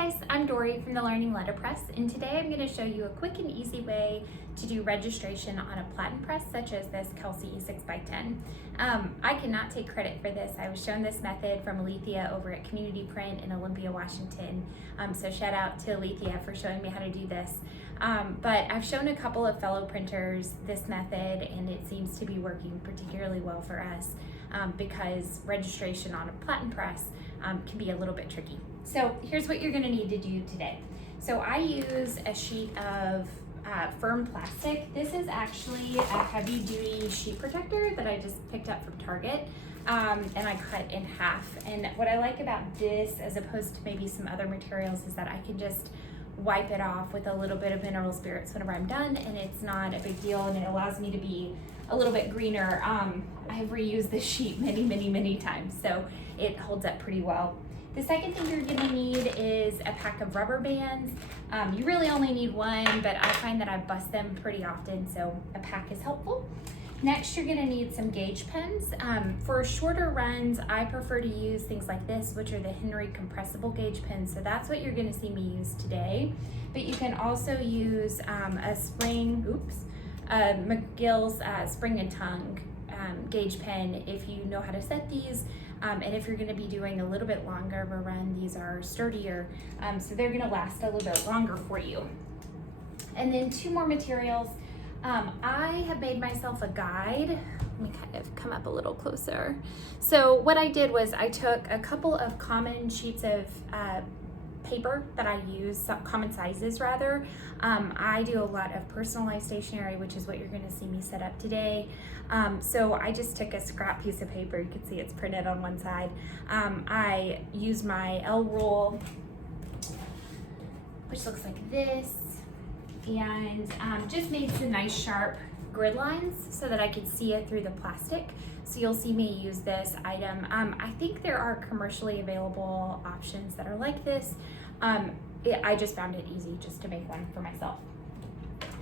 Hi guys, I'm Dory from the Learning Letterpress, and today I'm going to show you a quick and easy way to do registration on a Platen press such as this Kelsey 6x10. I cannot take credit for this. I was shown this method from Alethea over at Community Print in Olympia, Washington. So shout out to Alethea for showing me how to do this. But I've shown a couple of fellow printers this method, and it seems to be working particularly well for us because registration on a Platen press can be a little bit tricky. So here's what you're going to need to do today. So I use a sheet of firm plastic. This is actually a heavy duty sheet protector that I just picked up from Target, and I cut in half. And what I like about this as opposed to maybe some other materials is that I can just wipe it off with a little bit of mineral spirits whenever I'm done, and it's not a big deal, and it allows me to be a little bit greener. I have reused this sheet many times, so it holds up pretty well. The second thing you're gonna need is a pack of rubber bands. You really only need one, but I find that I bust them pretty often, so a pack is helpful. Next, you're gonna need some gauge pens. For shorter runs, I prefer to use things like this, which are the Henry compressible gauge pens. So that's what you're gonna see me use today. But you can also use McGill's spring and tongue gauge pen if you know how to set these. And if you're gonna be doing a little bit longer of a run, these are sturdier, so they're gonna last a little bit longer for you. And then two more materials. I have made myself a guide. Let me kind of come up a little closer. So what I did was I took a couple of common sheets of paper that I use, common sizes rather. I do a lot of personalized stationery, which is what you're going to see me set up today. So I just took a scrap piece of paper. You can see it's printed on one side. I used my L roll, which looks like this, and just made some nice sharp grid lines so that I could see it through the plastic. So you'll see me use this item. I think there are commercially available options that are like this. I just found it easy just to make one for myself.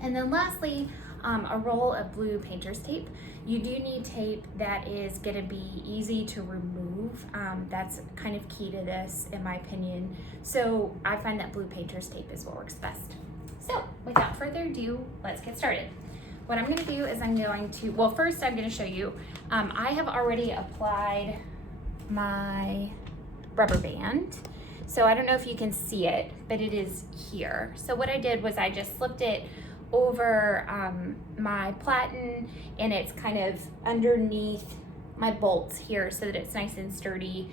And then lastly, a roll of blue painter's tape. You do need tape that is gonna be easy to remove. That's kind of key to this in my opinion. So I find that blue painter's tape is what works best. So without further ado, let's get started. What I'm gonna do is first I'm gonna show you, I have already applied my rubber band. So I don't know if you can see it, but it is here. So what I did was I just slipped it over my Platen, and it's kind of underneath my bolts here so that it's nice and sturdy.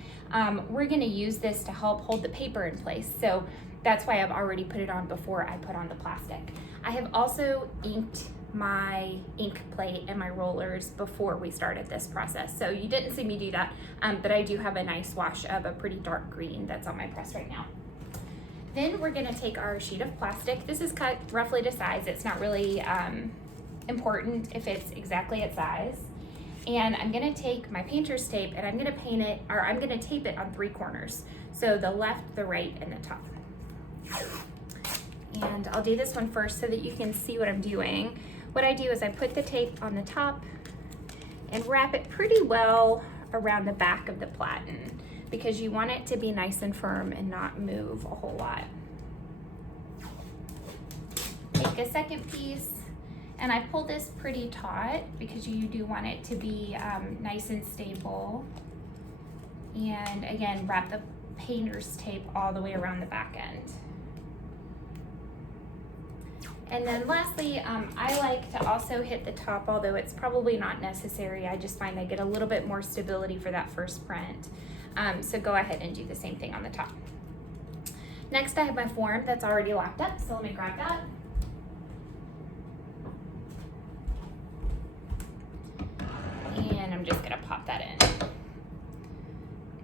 We're gonna use this to help hold the paper in place. So that's why I've already put it on before I put on the plastic. I have also inked my ink plate and my rollers before we started this process. So you didn't see me do that, but I do have a nice wash of a pretty dark green that's on my press right now. Then we're gonna take our sheet of plastic. This is cut roughly to size. It's not really important if it's exactly at size. And I'm gonna take my painter's tape and I'm gonna tape it on three corners. So the left, the right, and the top. And I'll do this one first so that you can see what I'm doing. What I do is I put the tape on the top and wrap it pretty well around the back of the Platen because you want it to be nice and firm and not move a whole lot. Take a second piece, and I pull this pretty taut because you do want it to be nice and stable. And again, wrap the painter's tape all the way around the back end. And then lastly, I like to also hit the top, although it's probably not necessary. I just find I get a little bit more stability for that first print. So go ahead and do the same thing on the top. Next, I have my form that's already locked up, so let me grab that. And I'm just gonna pop that in.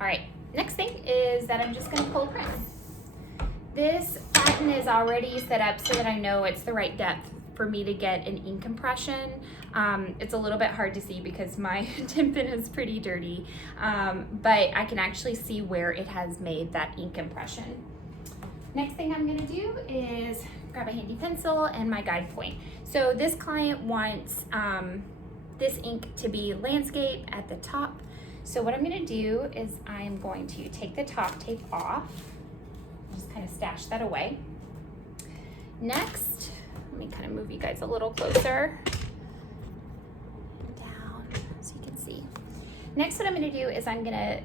All right, next thing is that I'm just gonna pull a print. This Platen is already set up so that I know it's the right depth for me to get an ink impression. It's a little bit hard to see because my tin pen is pretty dirty, but I can actually see where it has made that ink impression. Next thing I'm gonna do is grab a handy pencil and my guide point. So this client wants this ink to be landscape at the top. So what I'm gonna do is I'm going to take the top tape off. Just kind of stash that away. Next, let me kind of move you guys a little closer. Down so you can see. Next, what I'm going to do is I'm going to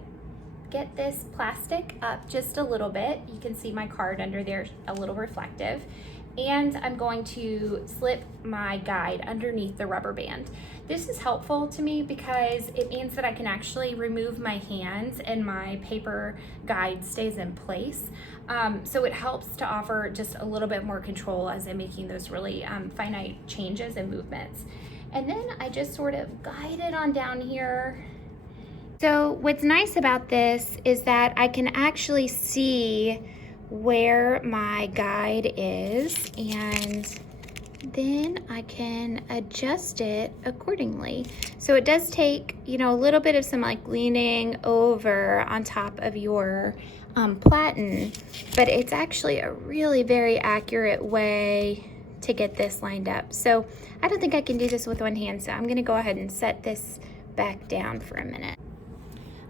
get this plastic up just a little bit. You can see my card under there, a little reflective. And I'm going to slip my guide underneath the rubber band. This is helpful to me because it means that I can actually remove my hands and my paper guide stays in place. So it helps to offer just a little bit more control as I'm making those really finite changes and movements. And then I just sort of guide it on down here. So what's nice about this is that I can actually see where my guide is, and then I can adjust it accordingly. So it does take, you know, a little bit of some like leaning over on top of your platen, but it's actually a really very accurate way to get this lined up. So I don't think I can do this with one hand, so I'm gonna go ahead and set this back down for a minute.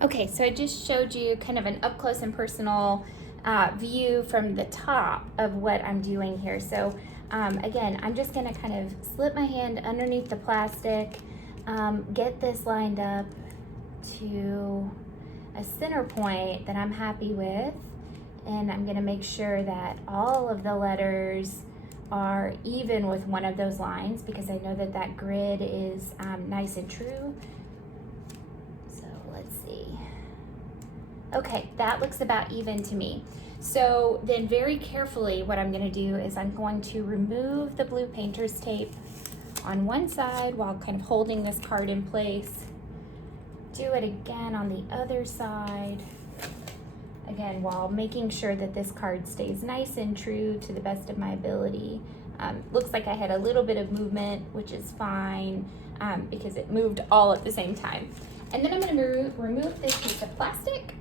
Okay, so I just showed you kind of an up close and personal view from the top of what I'm doing here. So again, I'm just gonna kind of slip my hand underneath the plastic, get this lined up to a center point that I'm happy with, and I'm gonna make sure that all of the letters are even with one of those lines because I know that that grid is nice and true. So let's see. Okay, that looks about even to me. So then very carefully what I'm gonna do is I'm going to remove the blue painter's tape on one side while kind of holding this card in place. Do it again on the other side. Again, while making sure that this card stays nice and true to the best of my ability. Looks like I had a little bit of movement, which is fine because it moved all at the same time. And then I'm gonna remove this piece of plastic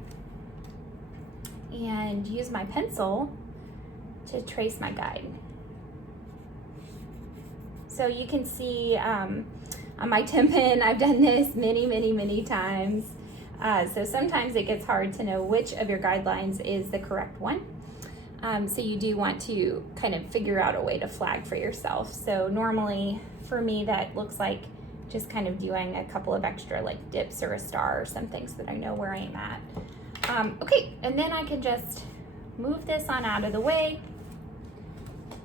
and use my pencil to trace my guide. So you can see on my Tempen, I've done this many times. So sometimes it gets hard to know which of your guidelines is the correct one. So you do want to kind of figure out a way to flag for yourself. So normally for me, that looks like just kind of doing a couple of extra like dips or a star or something so that I know where I am at. Okay, and then I can just move this on out of the way,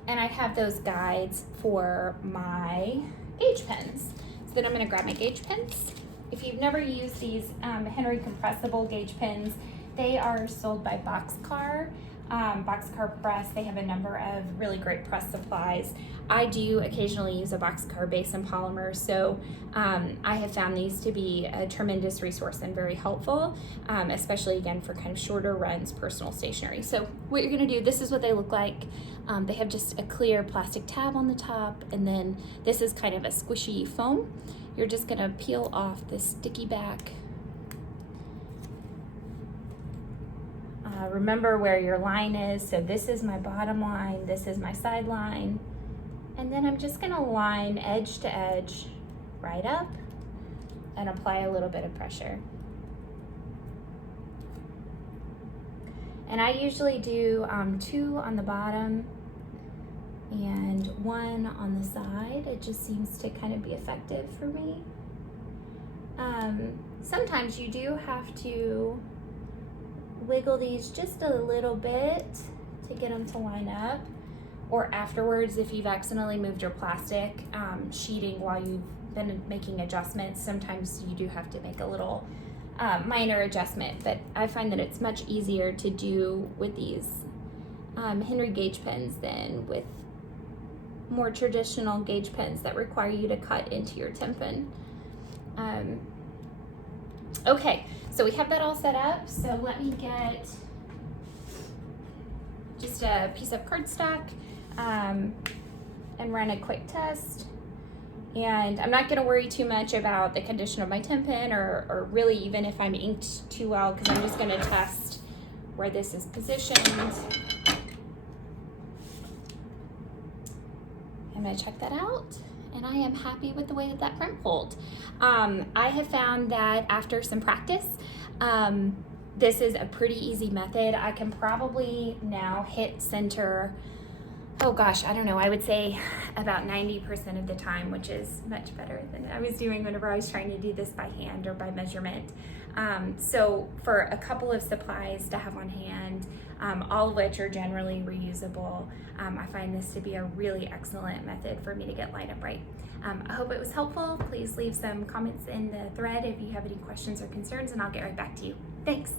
and I have those guides for my gauge pens. So then I'm gonna grab my gauge pens. If you've never used these Henry compressible gauge pens, they are sold by Boxcar Press. They have a number of really great press supplies. I do occasionally use a Boxcar base and polymer, so I have found these to be a tremendous resource and very helpful, especially again for kind of shorter runs, personal stationery. So what you're gonna do, this is what they look like. They have just a clear plastic tab on the top, and then this is kind of a squishy foam. You're just gonna peel off this sticky back. Remember where your line is. So this is my bottom line, this is my side line. And then I'm just gonna line edge to edge right up and apply a little bit of pressure. And I usually do 2 on the bottom and 1 on the side. It just seems to kind of be effective for me. Sometimes you do have to wiggle these just a little bit to get them to line up, or afterwards if you've accidentally moved your plastic sheeting while you've been making adjustments, sometimes you do have to make a little minor adjustment, but I find that it's much easier to do with these Henry gauge pens than with more traditional gauge pens that require you to cut into your Tempen. Okay, so we have that all set up. So let me get just a piece of cardstock and run a quick test. And I'm not gonna worry too much about the condition of my Tempen or really even if I'm inked too well, because I'm just gonna test where this is positioned. I'm gonna check that out. And I am happy with the way that print pulled. I have found that after some practice, this is a pretty easy method. I can probably now hit center, oh gosh, I don't know, I would say about 90% of the time, which is much better than I was doing whenever I was trying to do this by hand or by measurement. So for a couple of supplies to have on hand, all of which are generally reusable, I find this to be a really excellent method for me to get lined up right. I hope it was helpful. Please leave some comments in the thread if you have any questions or concerns, and I'll get right back to you. Thanks.